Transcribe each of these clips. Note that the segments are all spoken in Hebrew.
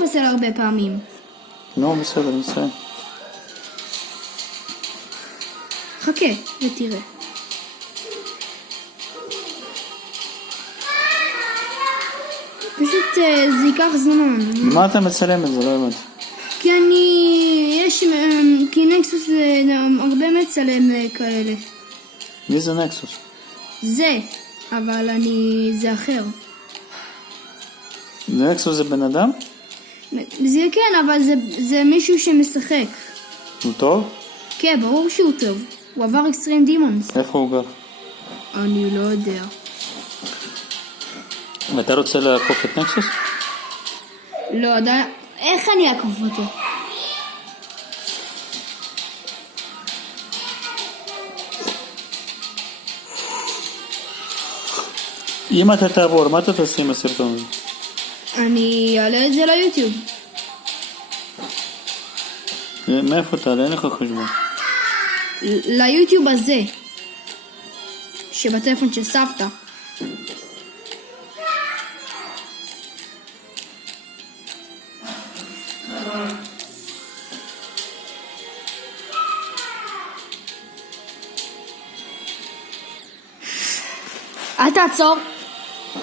ייפסל הרבה פעמים. נו, בסדר, נסיים. חכה ותראה. פשוט זה ייקח זמן. מה אתה מצלם את זה? לא הבנתי. כי כי נקסוס זה הרבה מצלם כאלה. מי זה נקסוס? זה, אבל זה אחר. נקסוס זה בן אדם? זה כן, אבל זה מישהו שמשחק. הוא טוב? כן, ברור שהוא טוב. הוא עבר אקסטרים דימונס. איפה הוא גר? אני לא יודע. ואתה רוצה לעקוף את נקסוס? לא יודע. איך אני אעקוף אותו? אם אתה תעבור, מה אתה תעשה עם הסרטון הזה? אני אעלה את זה ליוטיוב. מאיפה תעלה? אין לך חשבון. ליוטיוב הזה. שבטלפון של סבתא. אל תעצור.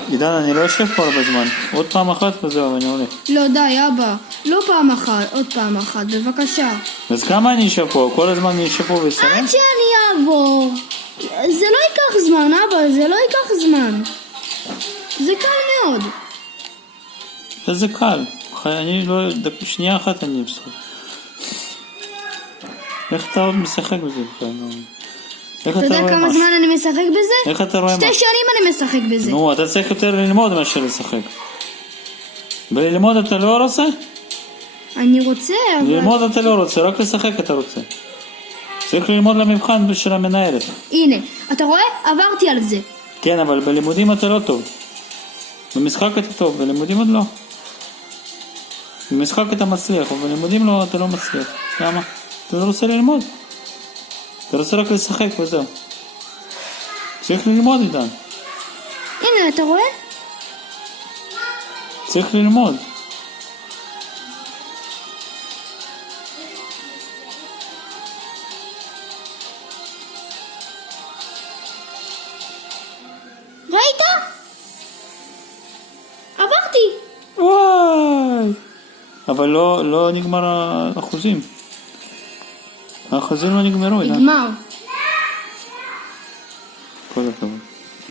עידן, אני לא יושב פה הרבה זמן. עוד פעם אחת וזהו, אני הולך. לא, די, אבא. לא פעם אחת, עוד פעם אחת, בבקשה. אז כמה אני יושב פה? כל הזמן אני יושב פה וסיים? עד שאני אעבור. זה לא ייקח זמן, אבא, זה לא ייקח זמן. זה קל מאוד. איזה קל. אני לא... שנייה אחת אני אפסק. איך אתה עוד משחק בזה בכלל? איך אתה יודע כמה זמן אני משחק בזה? איך אתה רואה 2 שנים אני משחק בזה. נו, אתה צריך יותר ללמוד מאשר לשחק. וללמוד אתה לא רוצה? אני רוצה, אבל... ללמוד אתה לא רוצה, רק לשחק אתה רוצה. צריך ללמוד למבחן של המנהלת. הנה, אתה רואה? עברתי על זה. כן, אבל בלימודים אתה לא טוב. במשחק אתה טוב, בלימודים עוד לא. במשחק אתה מצליח, אבל בלימודים לא, אתה לא מצליח. למה? אתה לא רוצה ללמוד. אתה רוצה רק לשחק וזהו. צריך ללמוד, עידן. הנה, אתה רואה? צריך ללמוד. ראית? עברתי. וואי. אבל לא נגמר האחוזים. האחוזים לא נגמרו, עידן. נגמר.